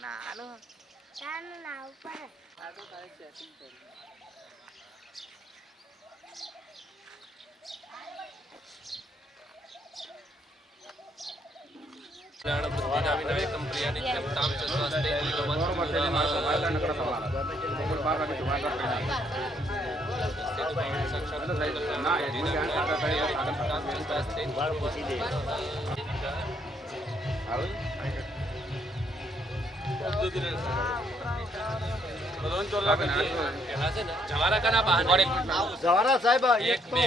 નાનું ના ઉપર આ તો તારે સેટિંગ કરી नवी कंपनी ताम જવારા સાહેબ એક બે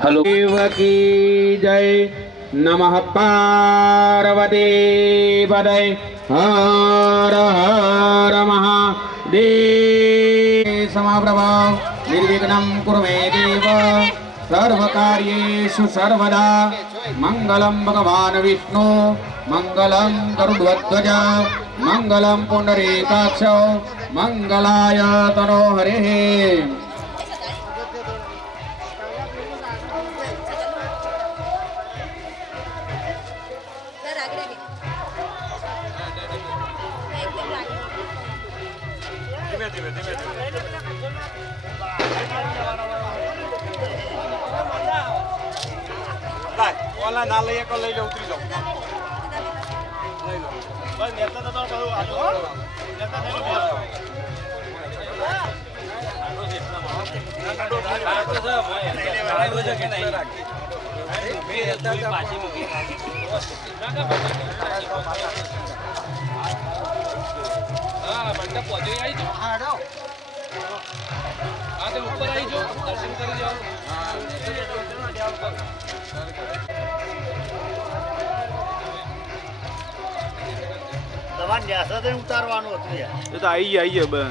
हेलो की जय नमः पार्वती पदे हर हर महादेव समाप्रभा निर्विघ्नं कुरु मे देव सर्वकार्येषु सर्वदा मंगलम भगवान विष्णु मंगलम गरुडध्वज मंगलम पुंडरीकाक्ष मंगलाय तनो हरे। ઓલા ના લઈએ તો લઈ લે ઉતરી જાઓ લઈ લો બસ નેતા તો કહું આજો નેતા થઈને બેસો આનો જેટલા માણસ નાનો ઢાળ તો સર ભાઈ વજે કે નહીં બે નેતા પાછી મૂકી હા મંડપ પહોંચી આવી જો હાડો આ તો ઉપર આવી જો દર્શન કરી જાઓ હા તમારે ન્યાસા તો ઉતારવાનું હતું યાર એ તો આવી ગયા બસ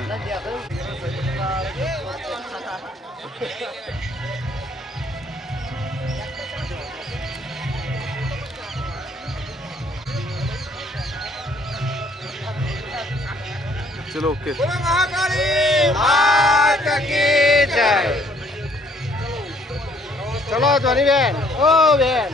चलो ओके महाकाली मात की जय चलो ध्वनि बेन ओ बेन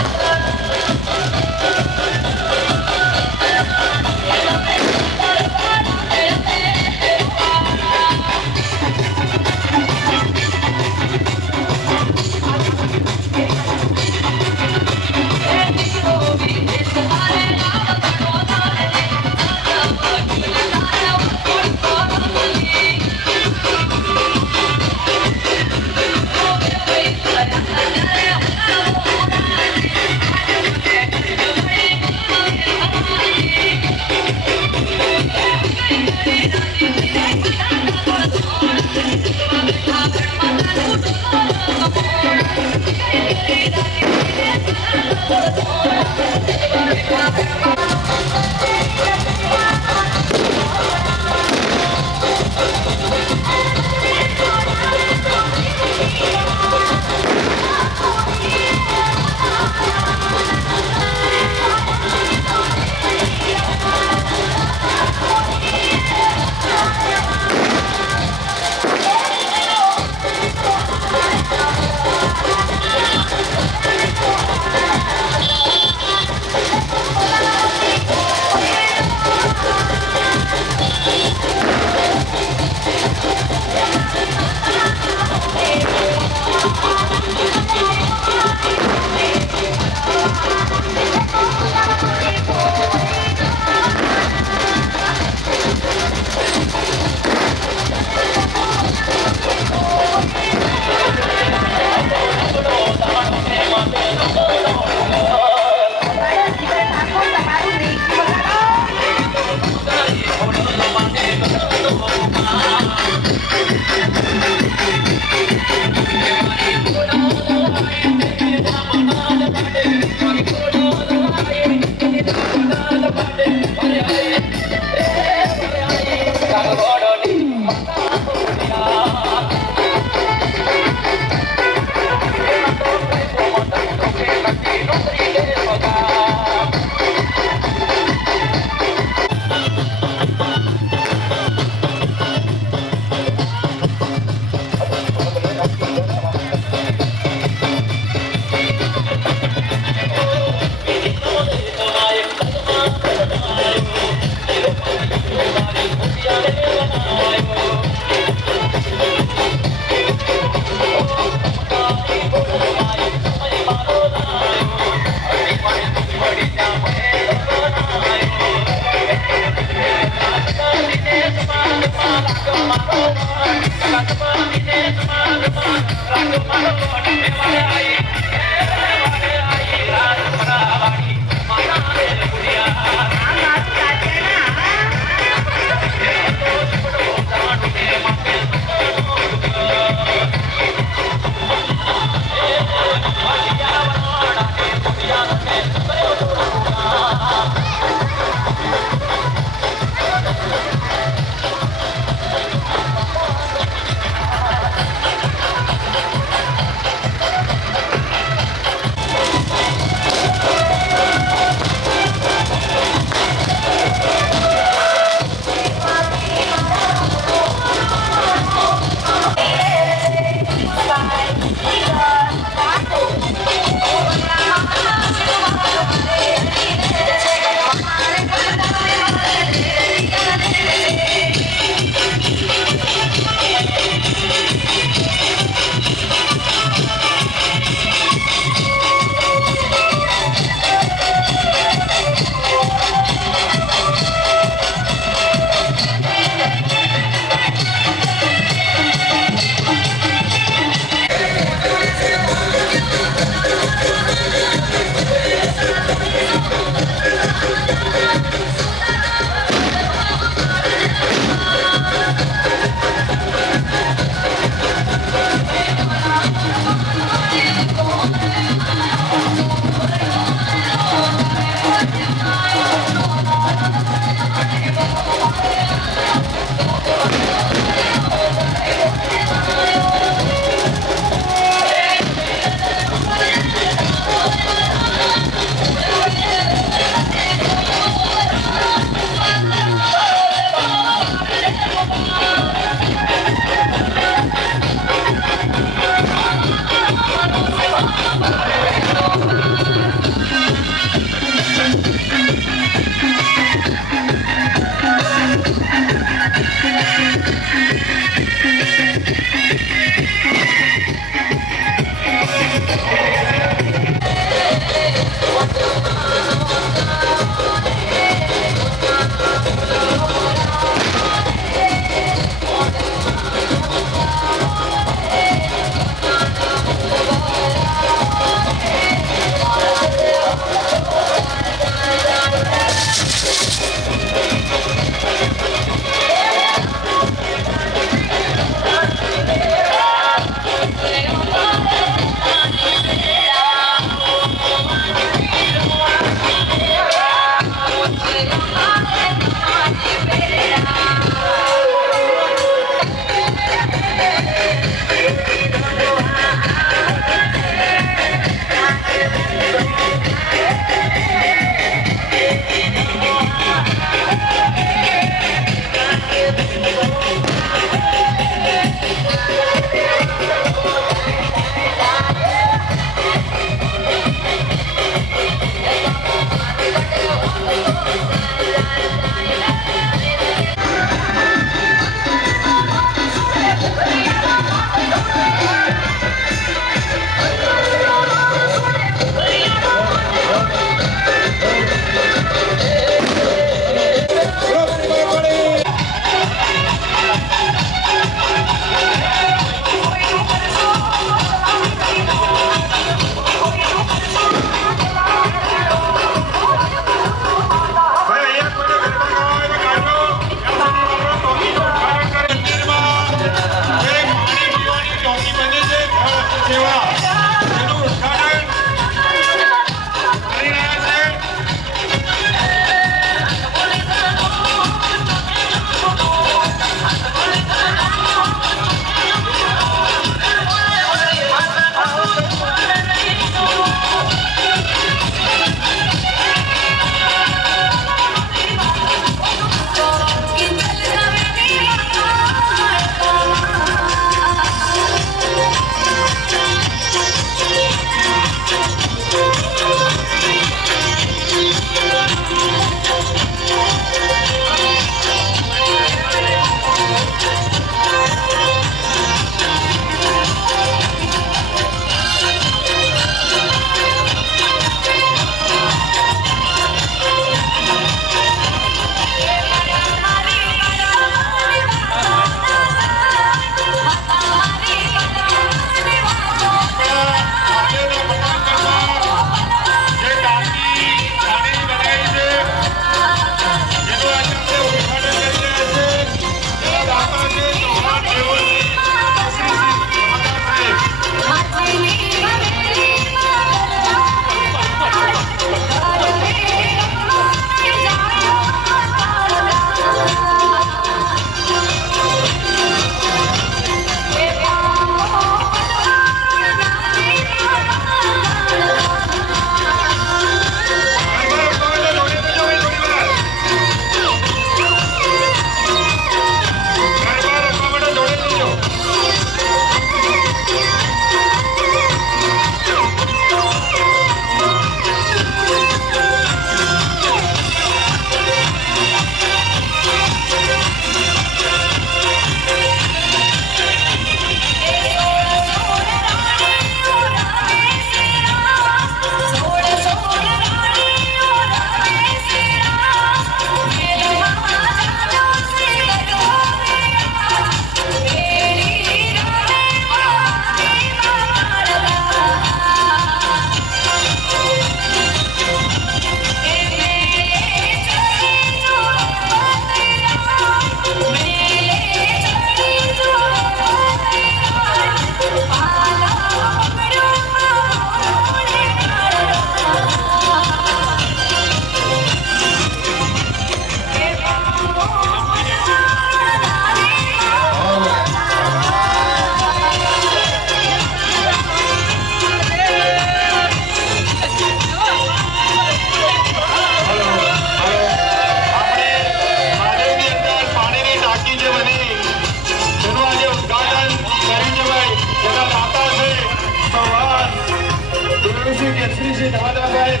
દેવસિંહ કેસરીસિંહ ધમાદાર સાહેબ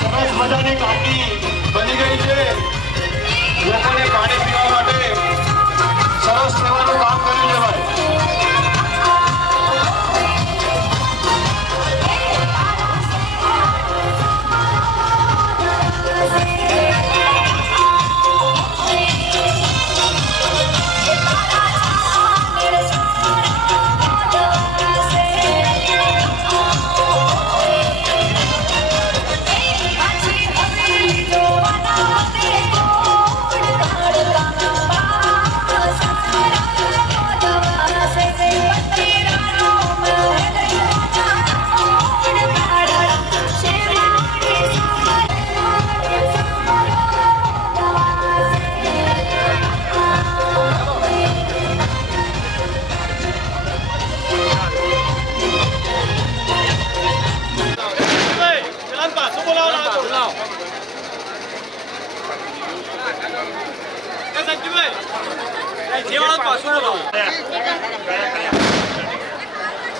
સરસ મજાની ટાંકી બની ગઈ છે લોકોને પાણી પીવા માટે સરસ સેવાનું કામ કર્યું છે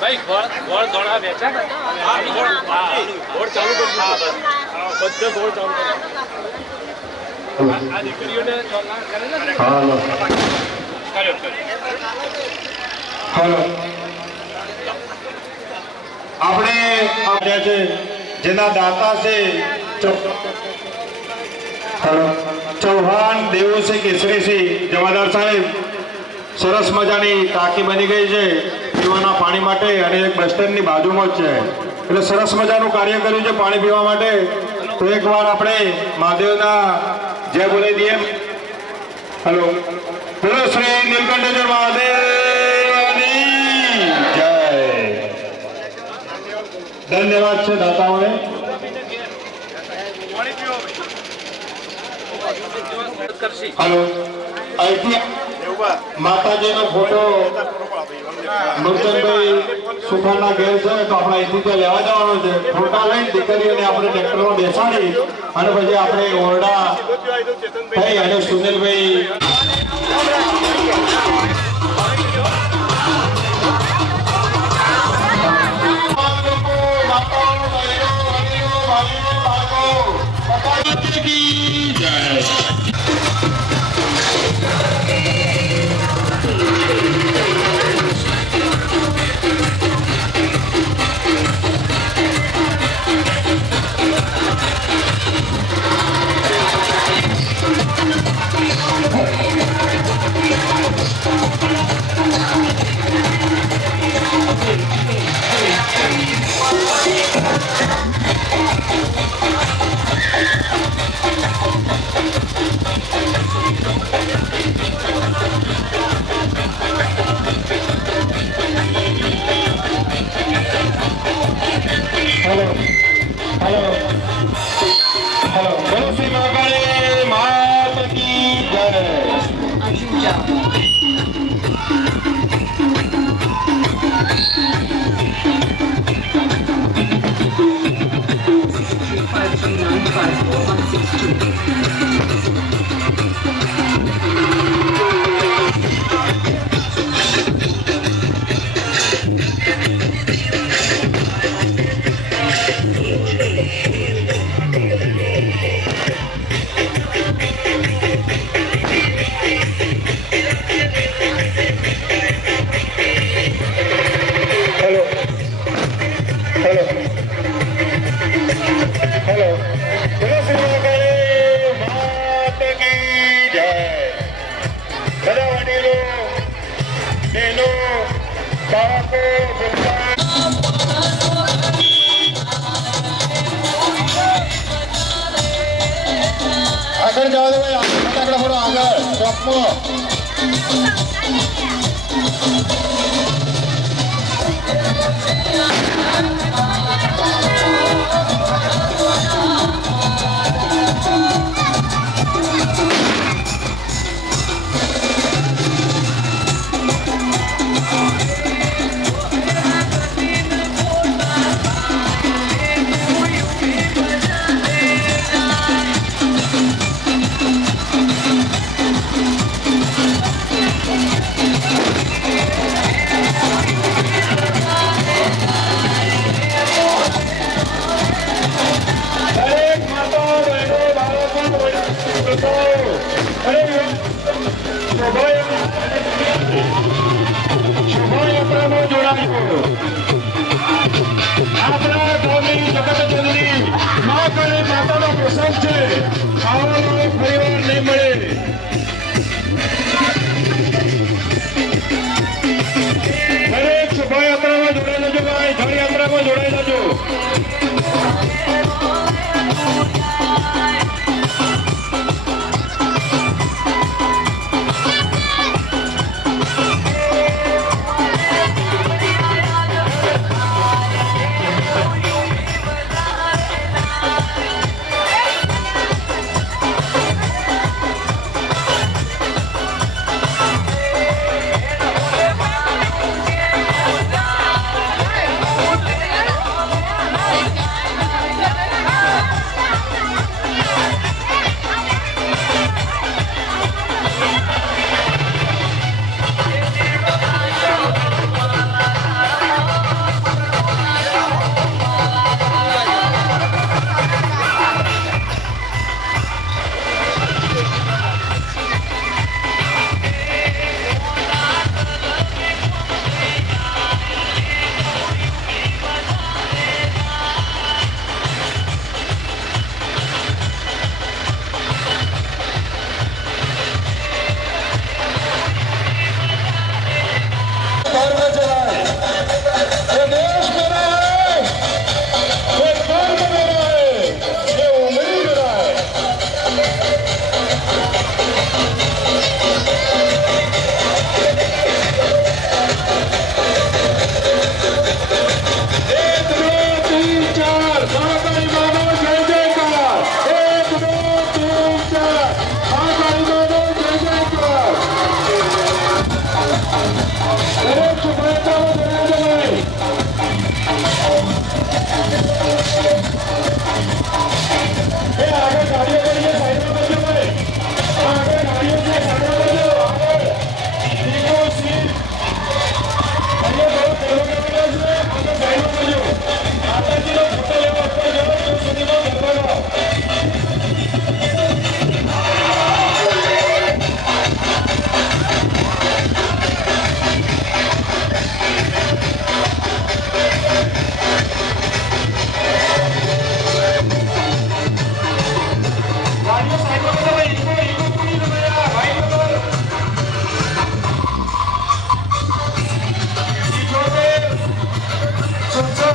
ભાઈ ભાઈ ગોળ દોડા બેઠા ગોળ ચાલુ કરી બધે ગોળ ચાલુ આ દીકરીઓને આપણે છે જેના દાતા છે ચૌહાણ દેવસિંહ કેસરીસિંહ જમાદાર સાહેબ સરસ મજાની ટાંકી બની ગઈ છે પીવાના પાણી માટે અને એક બસ સ્ટેન્ડની બાજુમાં જ છે એટલે સરસ મજાનું કાર્ય કર્યું છે પાણી પીવા માટે તો એકવાર આપણે મહાદેવના જય બોલી દઈએ હેલો બોલો શ્રી નીલકંઠેશ્વર મહાદેવની જય ધન્યવાદ છે દાતાઓને હેલો અહીંથી માતાજીનો ફોટો મૂર્ચનભાઈ સુખાના ઘેર છે તો આપણે અહીંથી ત્યાં લેવા જવાનો છે ફોટા લઈને દીકરીઓને આપણે ટ્રેક્ટરમાં બેસાડી અને પછી આપણે ઓરડા થઈ અને સુનિલભાઈ આગળ જવા દો ભાઈ આગળ ફરો આગળ ચોકમાં धर्म चलाए। ये देश मेरा है, ये धर्म मेरा है, ये उम्मीद मेरा है। एक दो तीन चार महाकाली मानो जय जयकार। एक दो तीन चार महाकाली मानो जय जयकार। अरे चुपरेता हो बना भाई। ये आगे गाड़ियों के लिए साइड में कर दो भाई। आगे गाड़ियों के साइड में कर दो। आगे तीनों सीट ये बहुत तेलों के वजह से आगे साइड में कर दो। आगे तीनों फोटो ले ऊपर जाओ तो सुनी को घर लगाओ। गाड़ियों साइड में कर दो भाई। इनको पूरी लगाया भाई लोग। सीटों पे सुनसर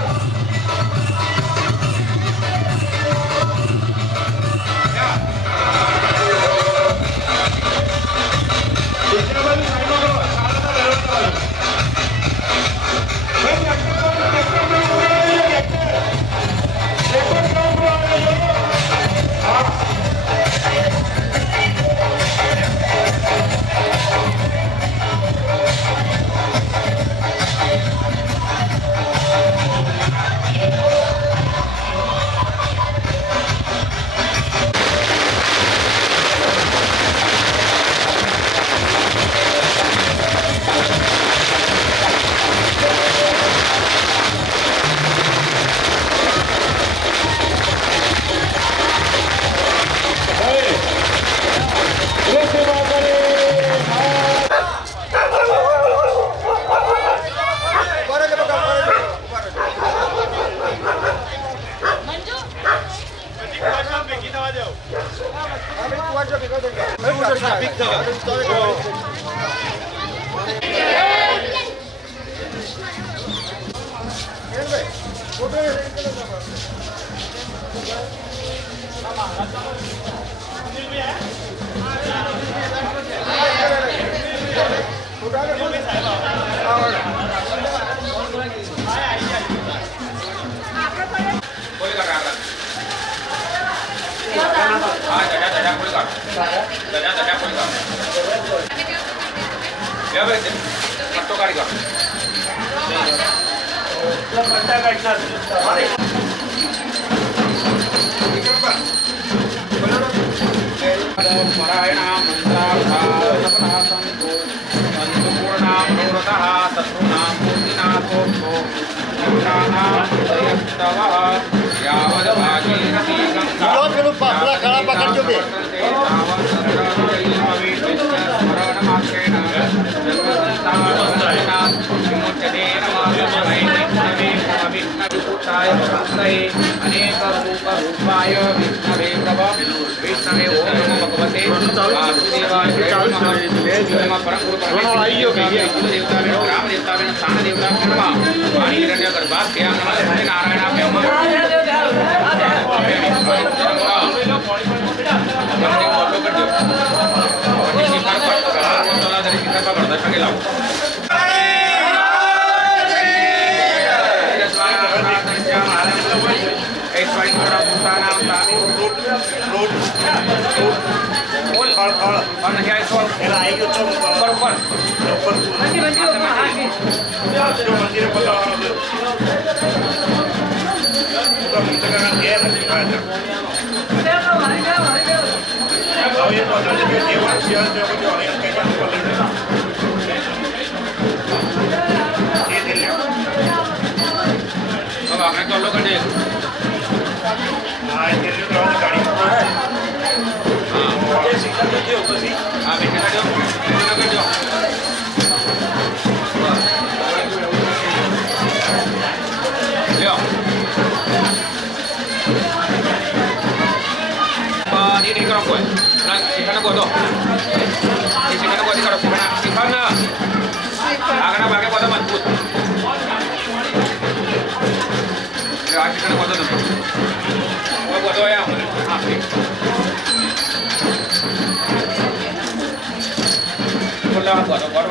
Agak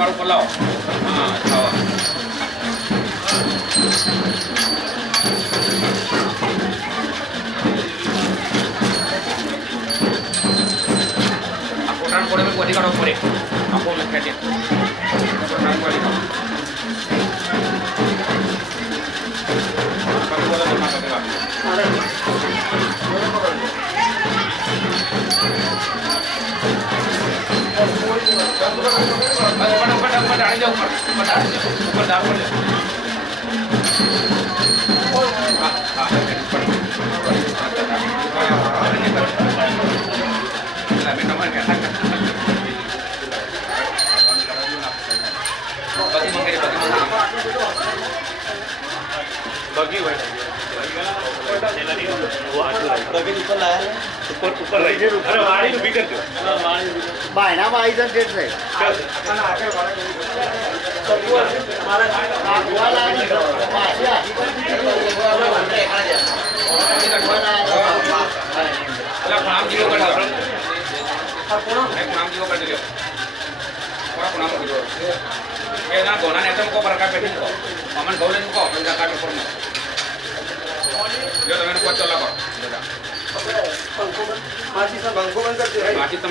વાળું પલાવો હા ખાવા આ કોટાણ કોડે મેં કોટી કાઢો પડે આપો મેં ખેંચે કોટાણ કોડે બાયણામાં આવી જાય છે તમને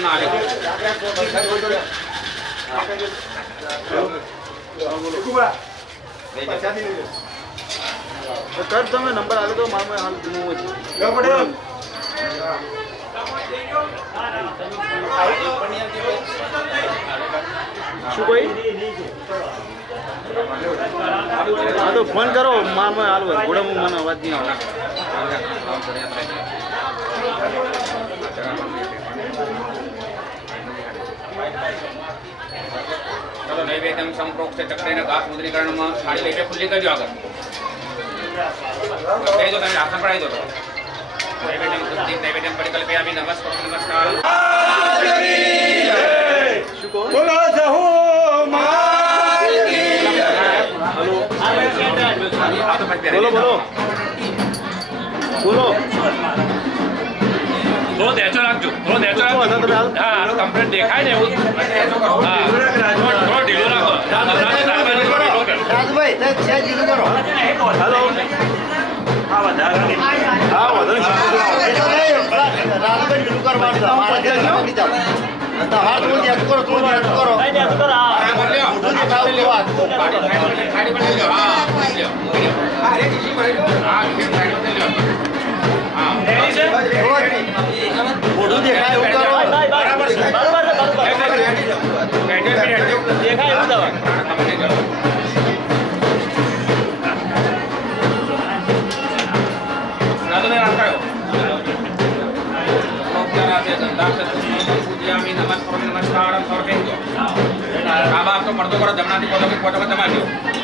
આવે કર તમે નંબર આવે તો મારે હાલ શું કોઈ હા તો ફોન કરો મારે હાલ ઘોડા મને અવાજ નહીં આવે चलो नैवेद्यम संप्रोक्त चक्रेण घास मुद्रीकरणમાં થાળી લઈને ખુલ્લી કરજો આગળ કહેજો તમે આસન પડાવી દો નૈવેદ્યમ કૃત્ય નૈવેદ્યમ પરિકલ્પયામિ નમસ્કાર નમસ્કાર બોલો જહો બોલો બોલો બોલો થોડો નેચો રાખજો હા કમ્પ્લીટ દેખાય ને એવું હા થોડો ઢીલો રાખો રાજભાઈ તે છે જીલું કરો હેલો હા વધારે હા વધારે રાજભાઈ જીલું કરવાનું મારા ઘરે પકડી જાવ હાથ બોલ દે કરો તું કરો હા બોલ્યો ખાડી પર લેજો હા બોલ્યો હા રે ડીસી મારી હા ખાડી પર લેજો હા મોઢું દેખાય એવું કરો બરાબર છે દેખાય એવું દવા નમસ્કારમ સમર્પેજો આ બાપ તો પડતો કરો જમણાથી પોતો જમાજો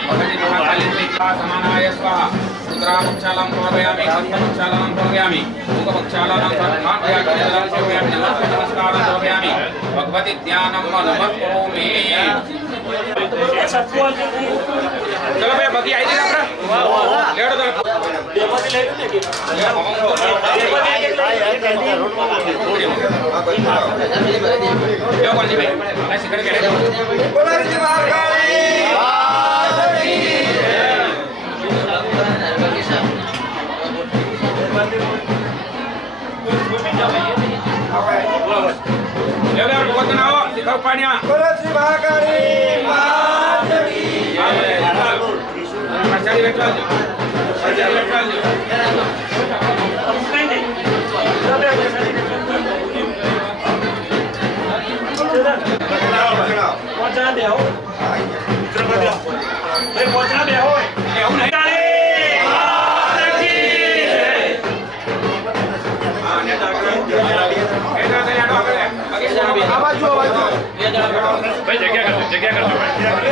પછીથી થોડા ચાલી સ્વીકાર સમાનાય સ્વાહા ઉત્તરા પક્ષાલામ સમર્પયામિ કથમ પક્ષાલામ સમર્પયામિ મુખ પક્ષાલામ સમર્પયામિ નમસ્કારમ સમર્પયામિ ભગવતી ધ્યાનમ નમસ્કરોમિ ચલો ભાઈ બગી આવી ગઈ આપણે લેડો તો બેમાંથી લઈ ને કે લો કોલજી ભાઈ આ સિકર કે બોલાજી મહાકાળી બોલાજી મહાકાળી પ્રસાદી વેચવાજો પહોંચા દે હો પહોંચા દે હો એવું નહીં ભાઈ જગ્યા કરજો જગ્યા કરજો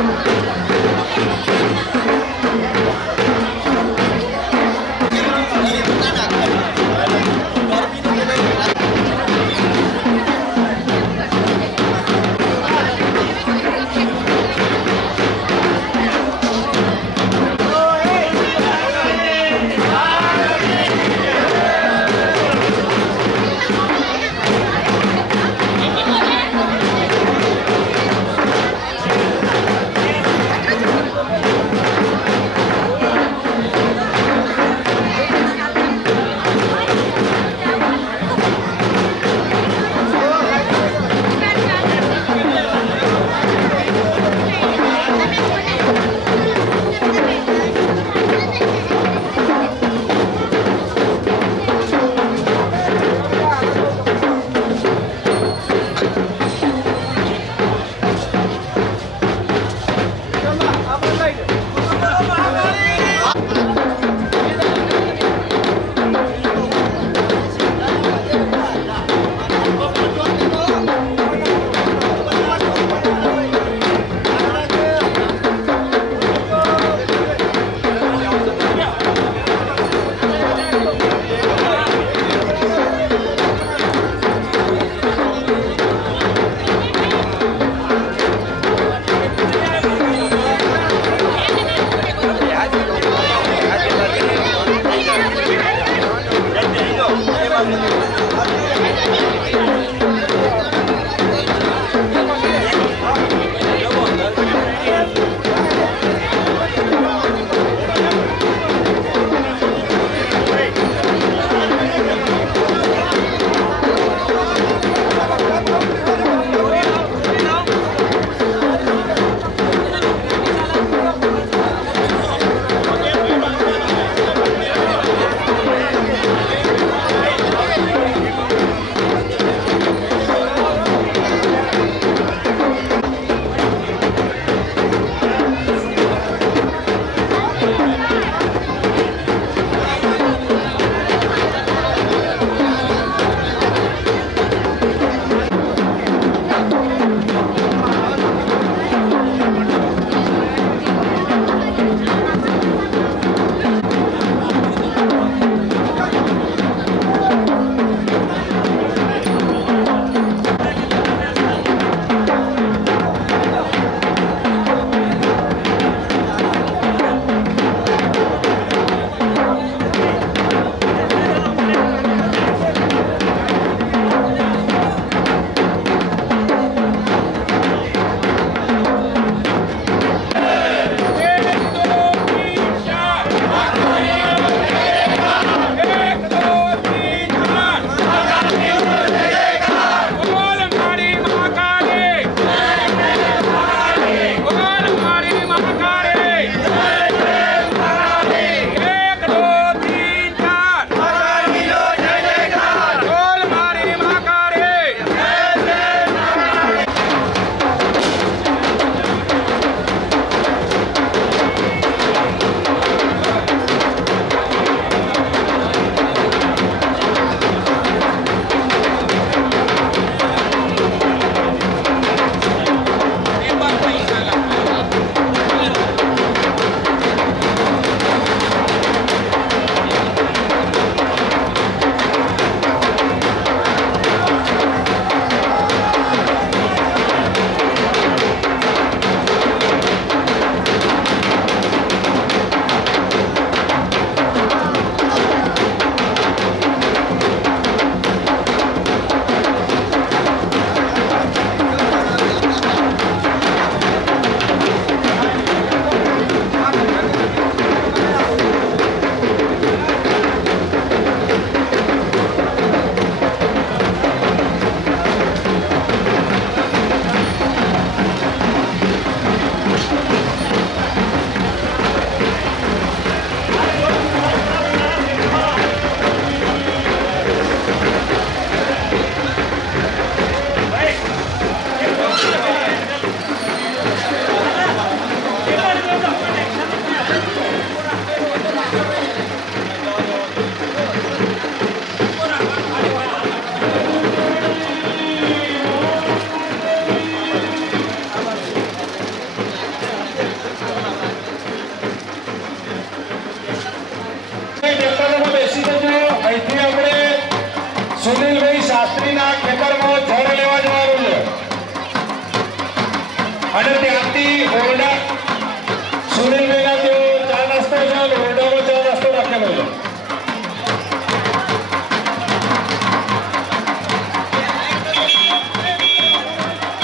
Thank you. અને ત્યાંથી ઓરડા સુરેલભાઈના તેઓ ચા નાસ્તો છે અને ઓરડામાં ચા નાસ્તો રાખેલો છે.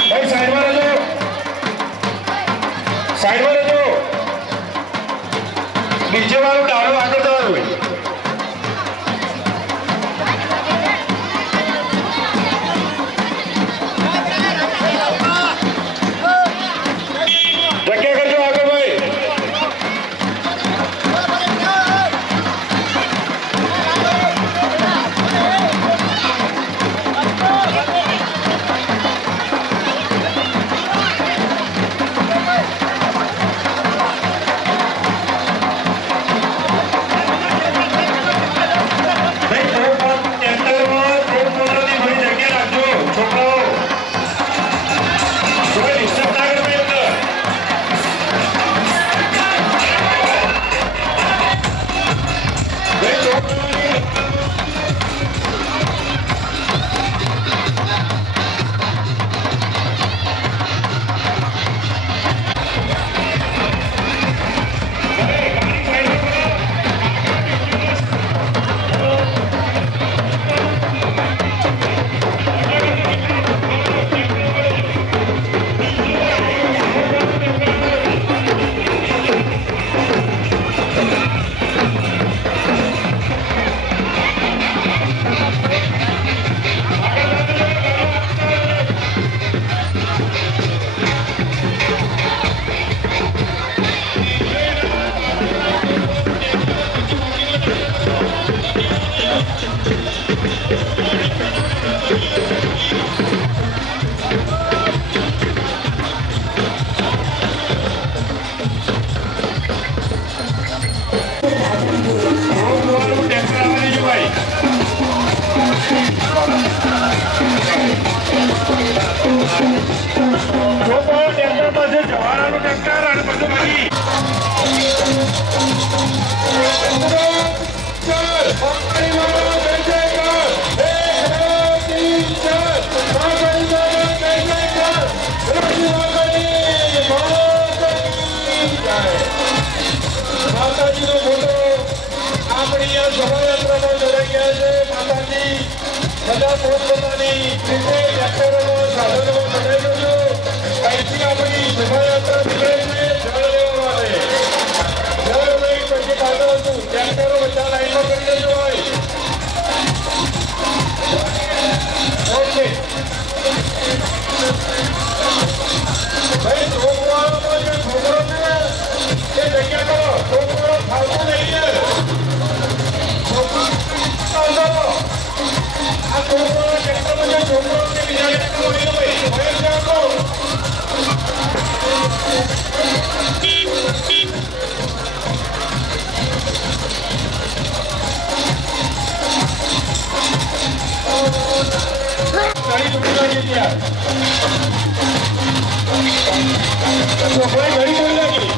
ભાઈ સાઈડમાં રહેજો, સાઈડમાં રહેજો. નીચે વાળું ડાળું આગળ જવાનું હોય. જગ્યા કરજો આગળ ભાઈ. માતાજીનો ફોટો આપણી આ શોભાયાત્રામાં જોડાઈ ગયા છે. માતાજી બધા પોતપોતાની રીતે યાત્રાઓમાં સાધનોમાં જોડાઈ જજો. અહીંથી આપણી શોભાયાત્રા નીકળે છે જળ લેવા માટે. જળ લઈ પછી પાછળ હતું યાત્રાઓ બધા લાઈનમાં કરી દેજો ભાઈ. ઓકે ભાઈ છોકરાઓમાં જે છોકરો છે એ જગ્યા કરો. છોકરો ફાલતુ નહીં છે. આ છોકરો કેટલા બધા છોકરો કે બીજા કેટલા નહીં ભાઈ ભય છે આપો. ઘણી દૂર લાગી ત્યાં છોકરી ઘણી દૂર લાગી.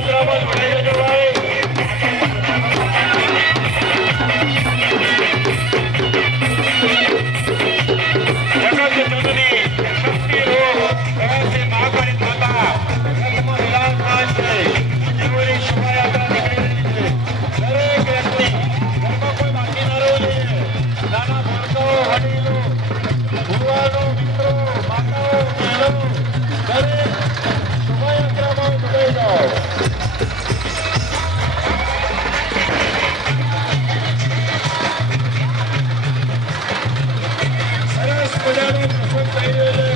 શોભાયાત્રામાં જોડાઈ જજો ભાઈ. જગત જનની શક્તિ રૂપ એવાથી મહાકાળી માતા રથમાં વિરાજમાન છે. જેઓની શોભાયાત્રા નીકળી રહી છે. દરેક વ્યક્તિ ઘરમાં કોઈ બાકી ના રહેવું જોઈએ. નાના બાળકો, વડીલો, ભુવાનો, મિત્રો, માતાઓ, બહેનો દરેક શોભાયાત્રામાં જોડાઈ જાઓ. સરસ મજાનો પ્રસંગ થઈ રહ્યો છે.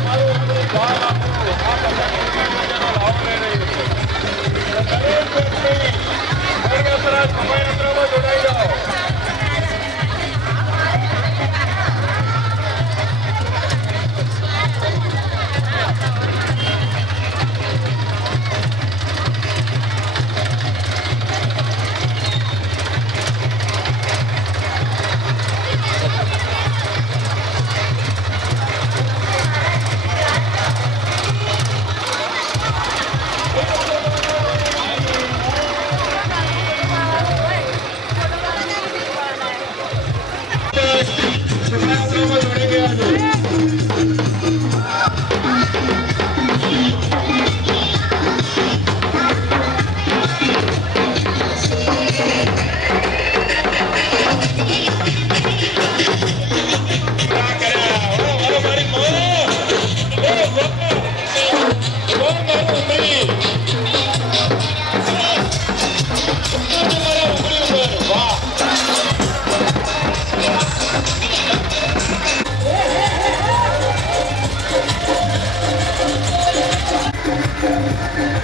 તમારું આપણે ધ્યાન આપો. આ પ્રસંગનો લાભ લઈ રહ્યું છે. દરેક વ્યક્તિ શોભાયાત્રા શોભાયાત્રામાં જોડાઈ જાઓ. શોભાયાત્રામાં જોડાઈ ગયા છે.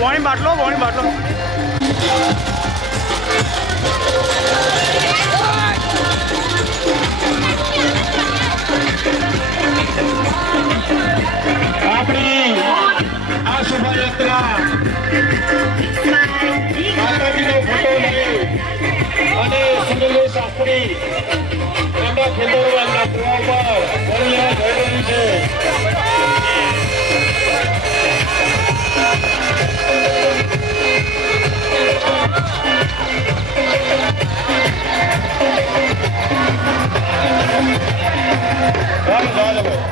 પાણી બાટલો આપણી આ શોભાયાત્રા માતાજીનો ફોટો લઈ અને સુનિલ શાસ્ત્રી એમના ખેતરોના કુવા પર જળ લેવા જઈ રહ્યું છે. ચાલો ભાઈ.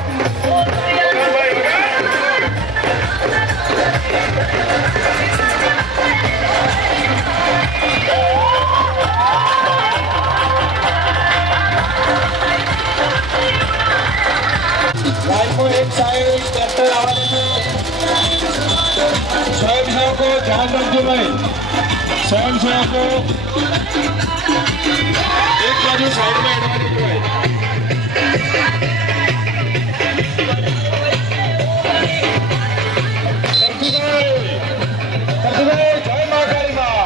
लाइफ एक साइड ट्रैक्टर आवाज स्वयंसेवको ध्यान रखो भाई. स्वयंसेवको एक बाजू साइड में एडवा दीजिए भाई. जय मां काली मां.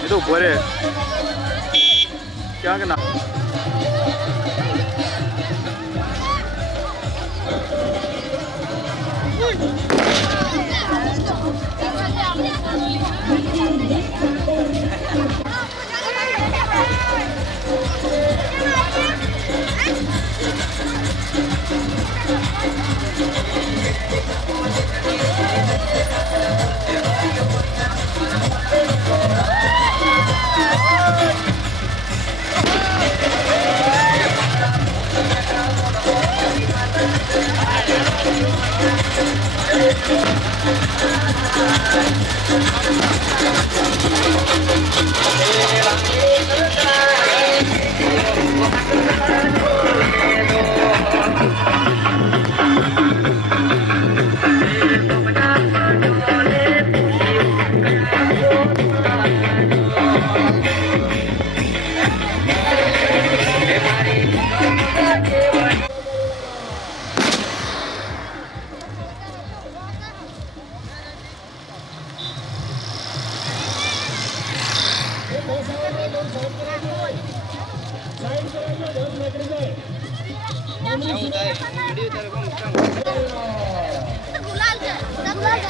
ये तो ऊपर है क्या करना ગુલાલ છે ગુલાલ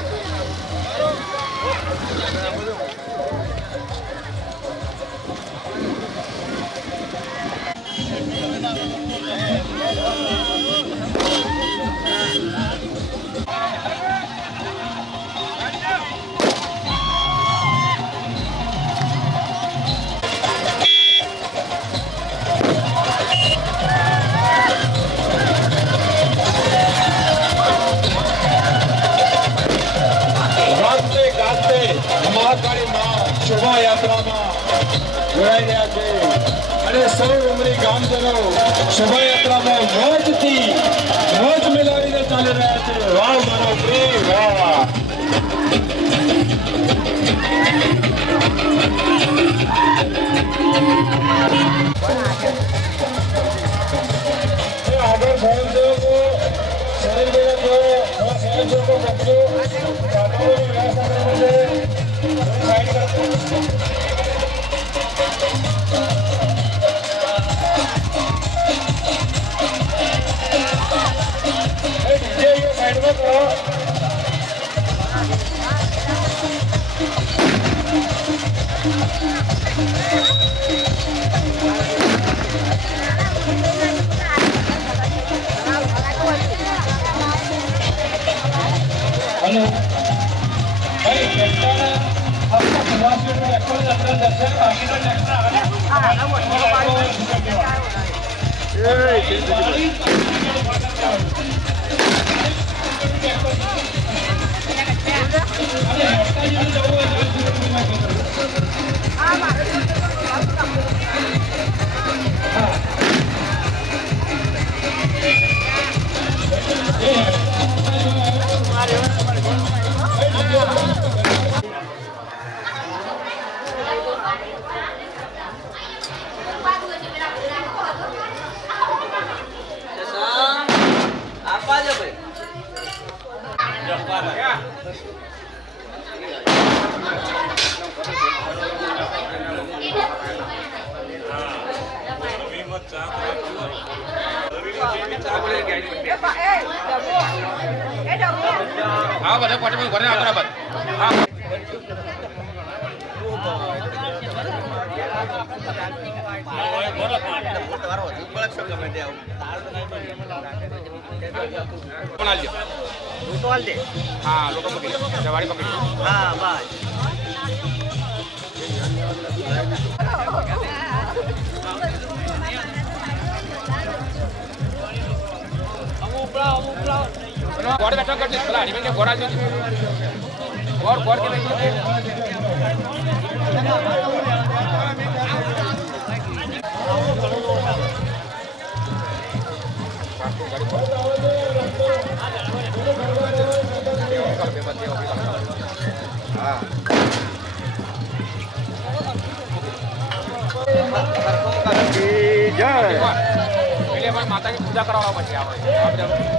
મહાકાળી માં શોભાયાત્રામાં જોડાઈ રહ્યા છે અને સૌ ઉમરી ગામજનો શોભાયાત્રામાં મોજ મિલાવીને ચાલી રહ્યા છે. વાહ મારો પ્રેમ વાહ. આગળ સ્વયંસેવકો શરીર સ્વયંસેવકો બચ્ચો સાધનોની વ્યવસ્થા કરવી છે. हाँ बता पार्टी में घरे आता बत हाँ बना लिया टोल दे हाँ लोग पकड़ी सवारी पकड़ी हाँ बस गोड़ बैठा कर दे खिलाड़ी में गोड़ा जो गोड़ गोड़ के नहीं पहले अपन माता की पूजा करावा पड़े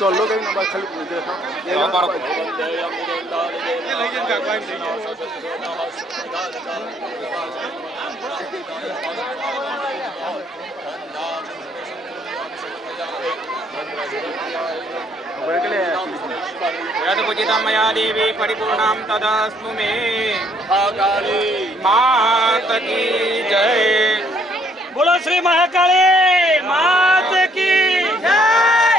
चलो कहीं ना बात खाली पूछ रहा ये बार को ये लेकिन का कोई नहीं है यदुचितं मया देवी परिपूर्णां तदस्तु मे मात की जय। बोलो श्री महाकाली मात की जय।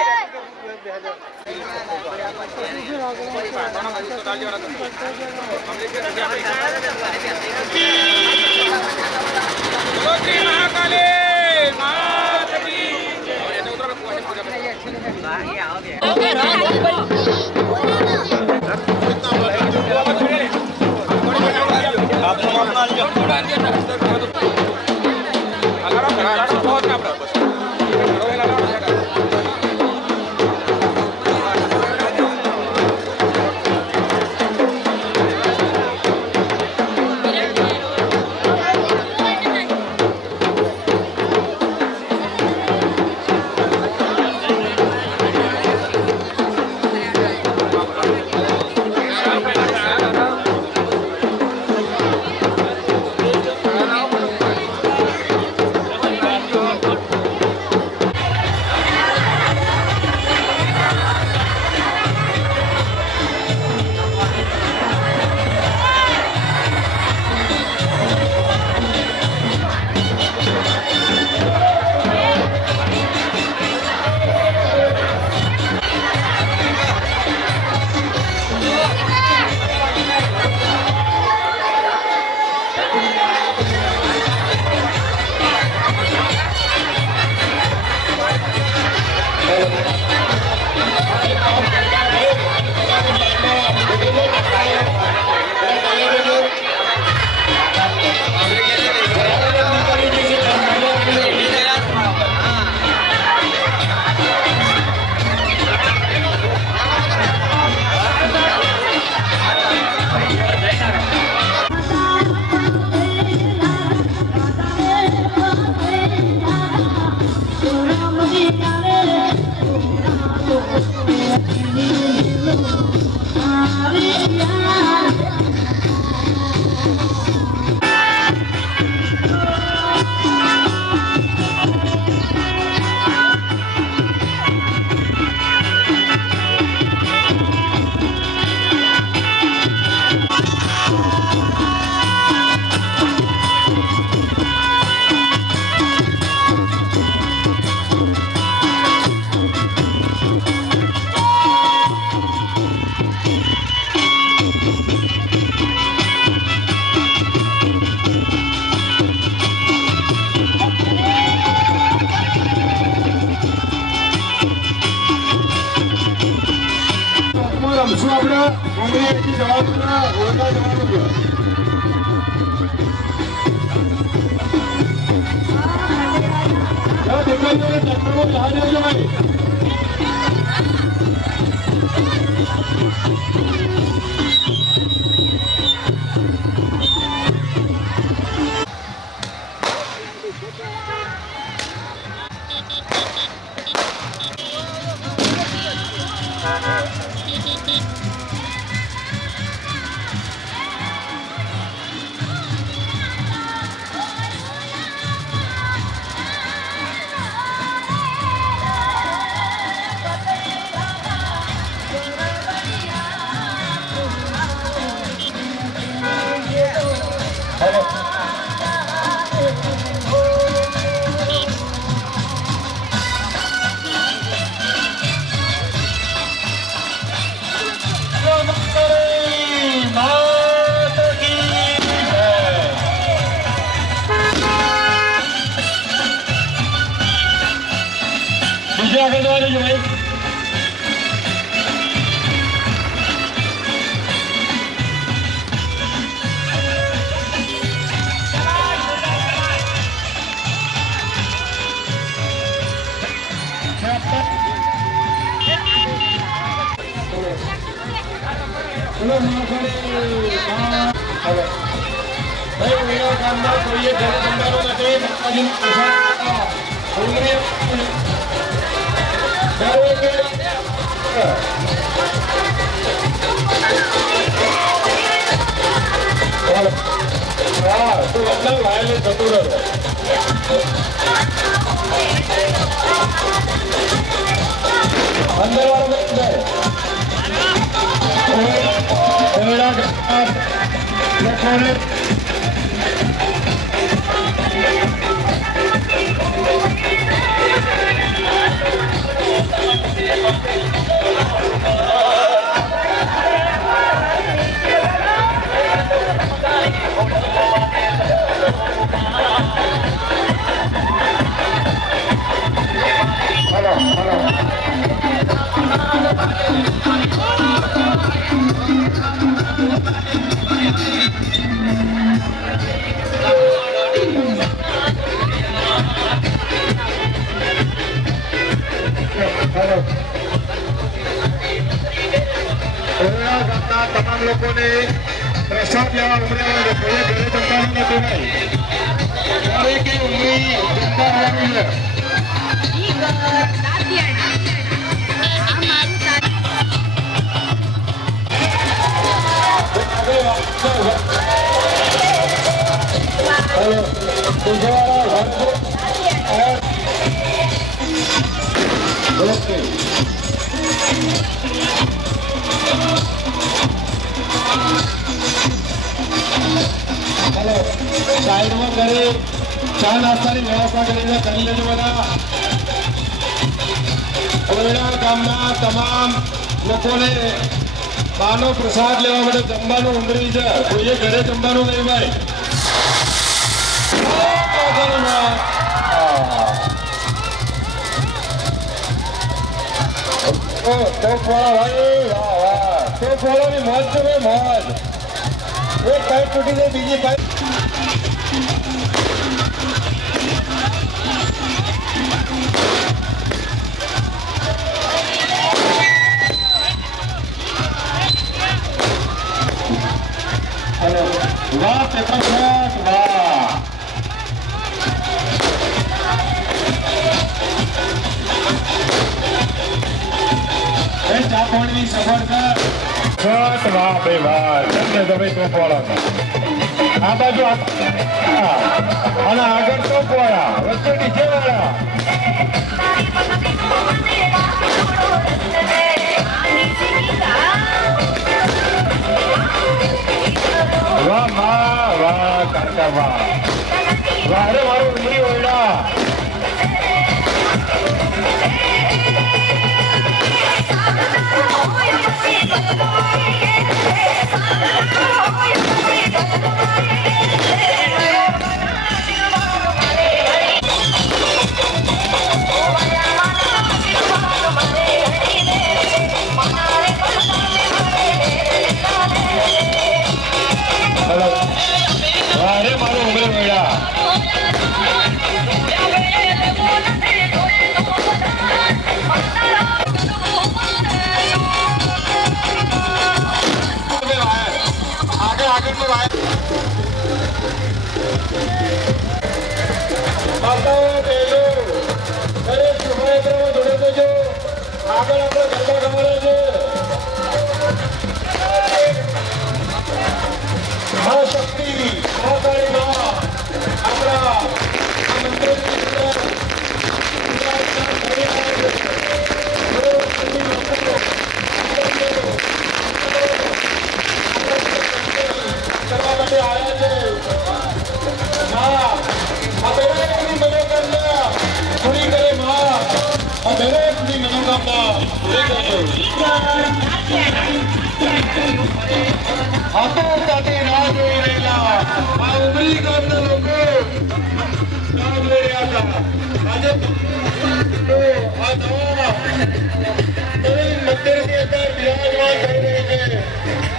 बोलो श्री महाकाली मात की રમશું આપણે કોંગ્રેસની જવાબના ઓરડા જવાનું છે. દેખાય ટ્રેક્ટરમાં જહાજ આવજો ભાઈ. બીજા આગળ જવા દેજો ભાઈ. કોઈએ જનસંધારો નથી તો બધા વાયરલેસ થતું રહે. અંદર વાળો લોકોને ગામના તમામ લોકોને પ્રસાદ લેવા ઉમર્યા હોય ઘરે જમવાનું નથી ભાઈ દરેકે ઉમરી જમવા આવવાનું છે. સાઈડમાં ઘરે ચા નાસ્તાની વ્યવસ્થા કરીને કરી લેજો બધા. કોયડા ગામના તમામ લોકોને બાનો પ્રસાદ લેવા માટે જમવાનું ઉમરી છે. કોઈએ ઘરે જમવાનું નહીં ભાઈ. ભાઈ વાહ વાહ તો ફોળોની મોજ છે ભાઈ મોજ. એક પાઇપ તૂટી જાય બીજી પાઇપ વાહ પેપર શોટ વાહ. ચા પાણીની સગવડ કર. શોટ વાહ ભાઈ વાહ. તમને તમે તો પોળો આ બાજુ અને આગળ તો પોળા વચ્ચે નીચે વાળા. વાહ વાહ વાહ કાકા વાહ વાહ. અરે મારું ઉમરી ઓરડા અરે મારું ઉમરી ઓરડા આગળની વાય માતાઓ બહેનો દરેક શોભાયાત્રામાં જોડે દેજો. આગળ આપણે ગરબા ગમાડે છે. મા શક્તિ મા કાળી મા આપણા આ મંદિરની અંદર કરવા માટે આવ્યા છે. મા આ દરેકની મનોકામના પૂરી કરે. મા આ દરેકની મનોકામના પૂરી કરજો. હાથો સાથે રાહ જોઈ રહેલા આ ઉમરી ગામના લોકો રાહ જોઈ રહ્યા હતા. આજે આ નવા મંદિરની અંદર બિરાજમાન થઈ રહી છે.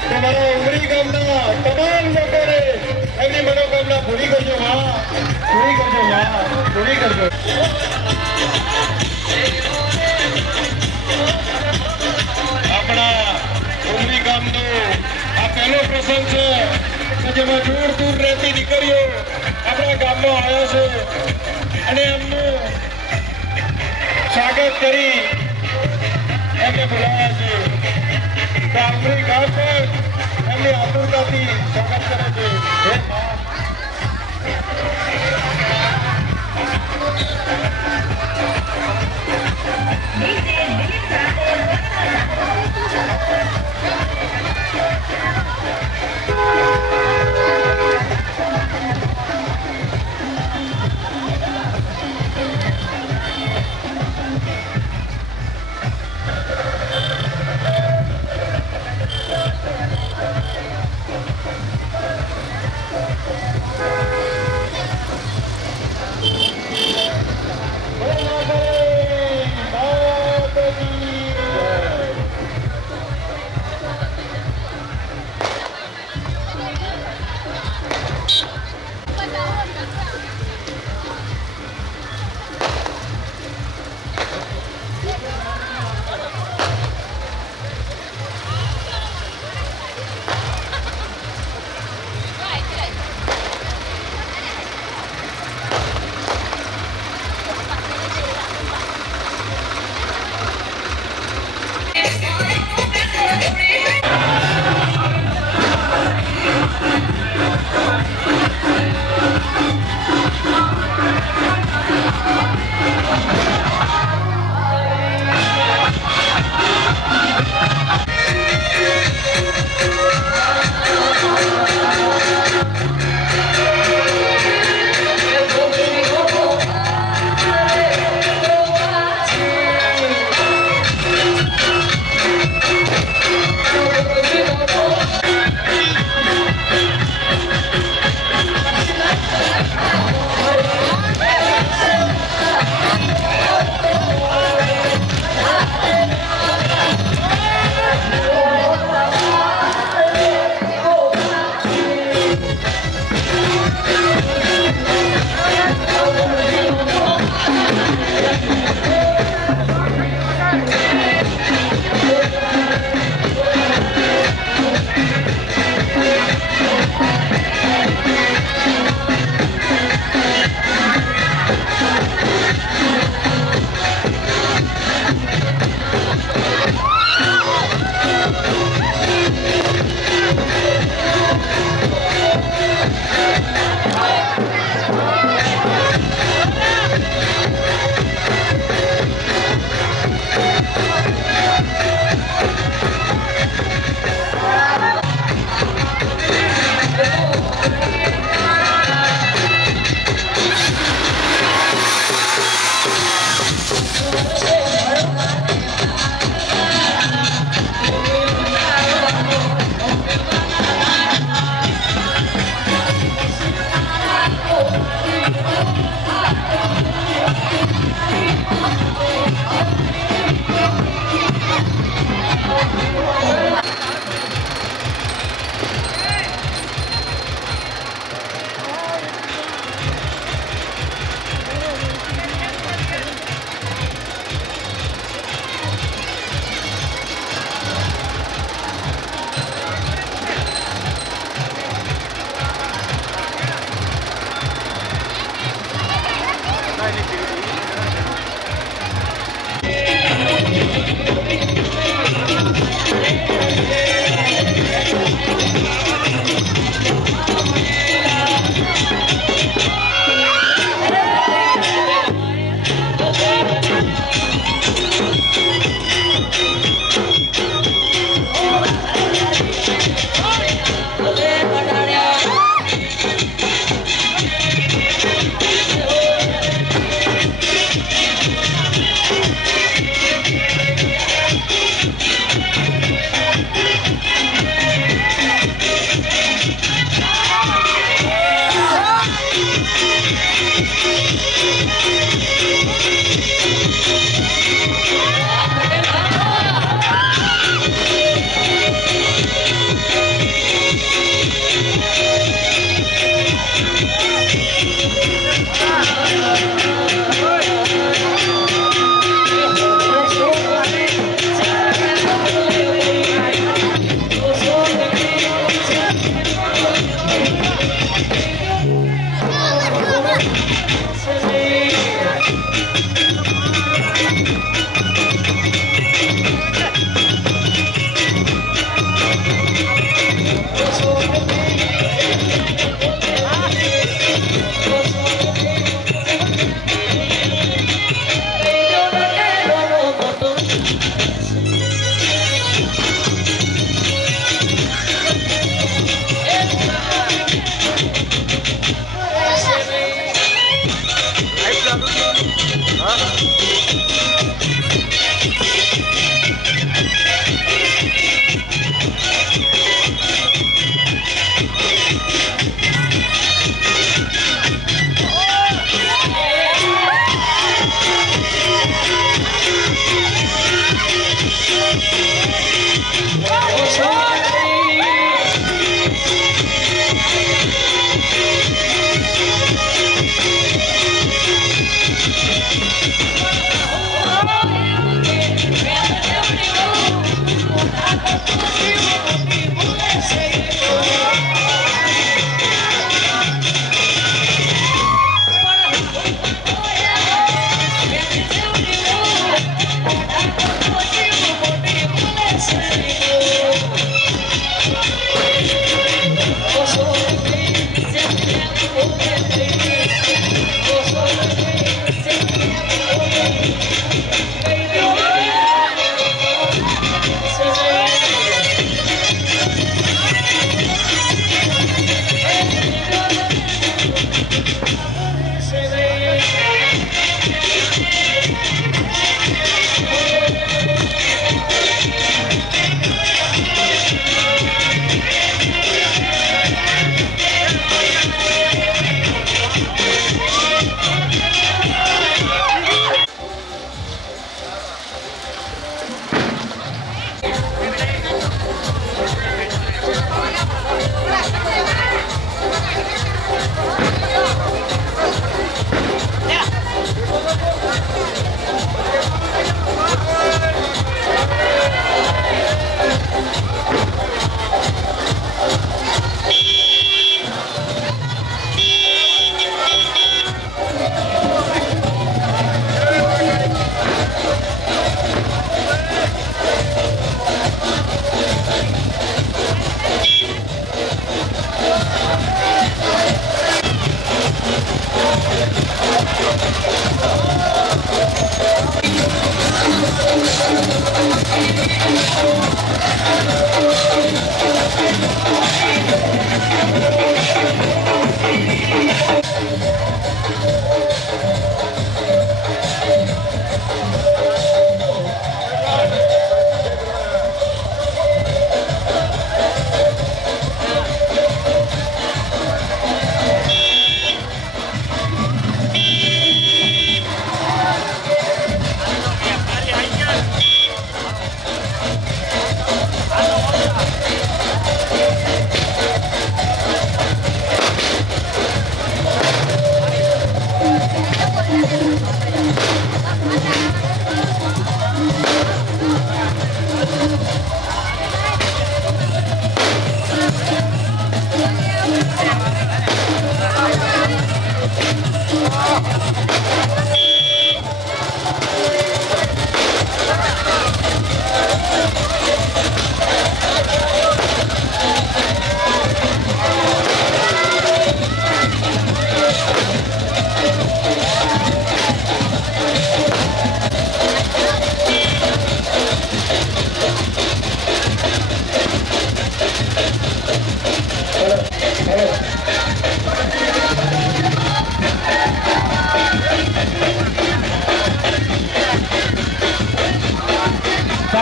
તમારા ઉમરી ગામના તમામ લોકોને એમની મનોકામના પૂરી કરજો. માં પૂરી કરજો. માં પૂરી કરજો. આપણા ઉમરી ગામનો આ પહેલો પ્રસંગ છે કે જેમાં દૂર દૂર રહેતી દીકરીઓ આપણા ગામમાં આવ્યા છે અને એમનું સ્વાગત કરી એમને બોલાવ્યા છે. તો ઉમરી ગામ પર એમની આતુરતાથી સ્વાગત કરે છે.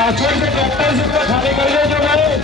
પાછળ જે ટ્રેક્ટર છે તો ખાલી કરી દેજો ભાઈ.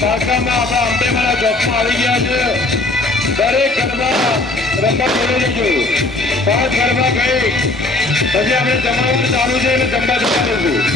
પાટણમાં આપણા અંબેમાના ચોકમાં આવી ગયા છે. દરેક ઘરમાં રમત બોલી લેજો. 5 ઘરમાં ગઈ પછી આપણે જમવાનું ચાલુ છે એટલે જમવા જતા રહીશું.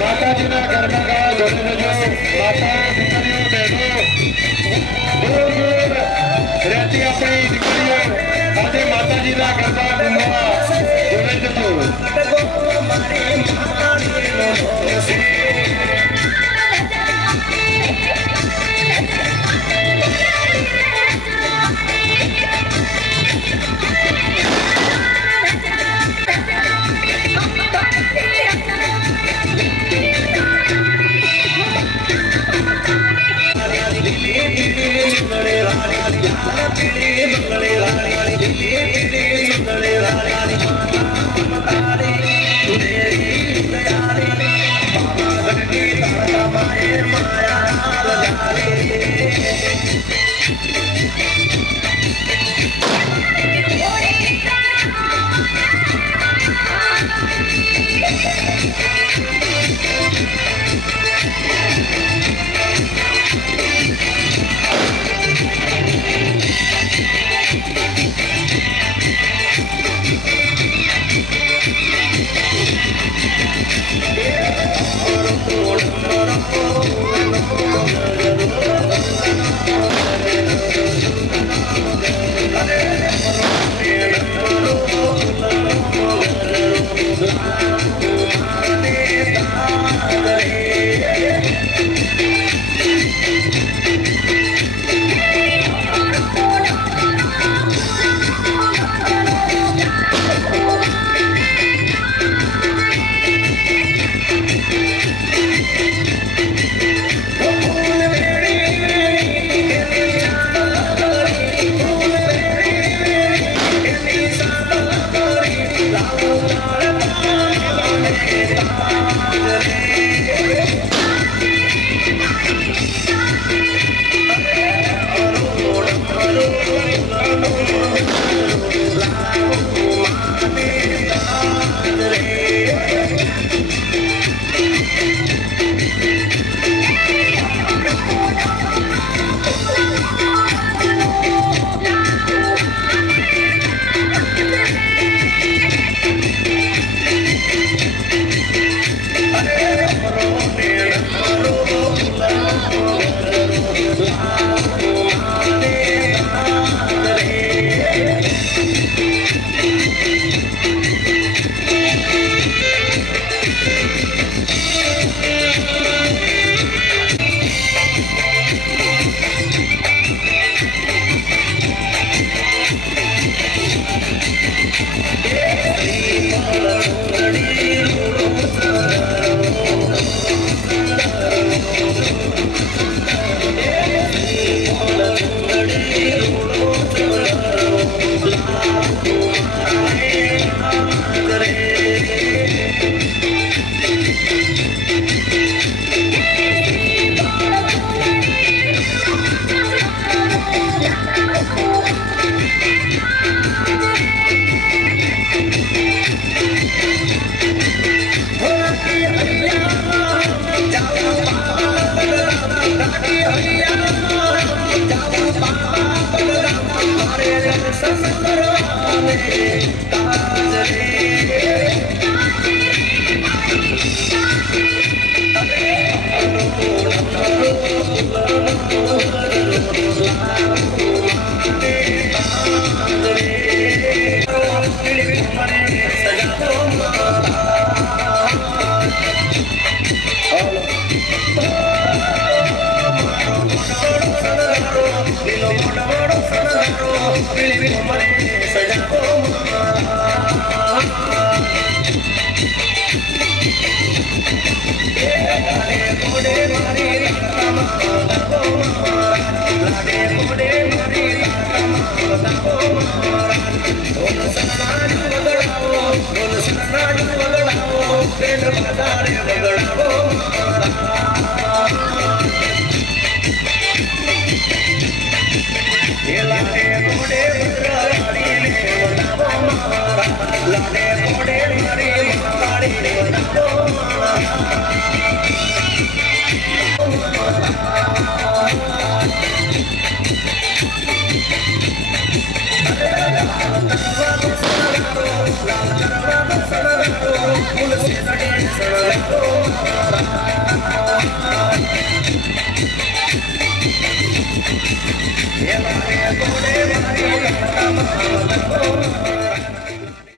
માતાજીના ઘરમાં ગાળ ધોઈને જજો. માતા દીકરીઓ બહેનો દૂર દૂર રહેતી આપણી દીકરીઓ આજે માતાજીના ઘરમાં ઘૂમવા ધોઈને જજો. Sasandara Solo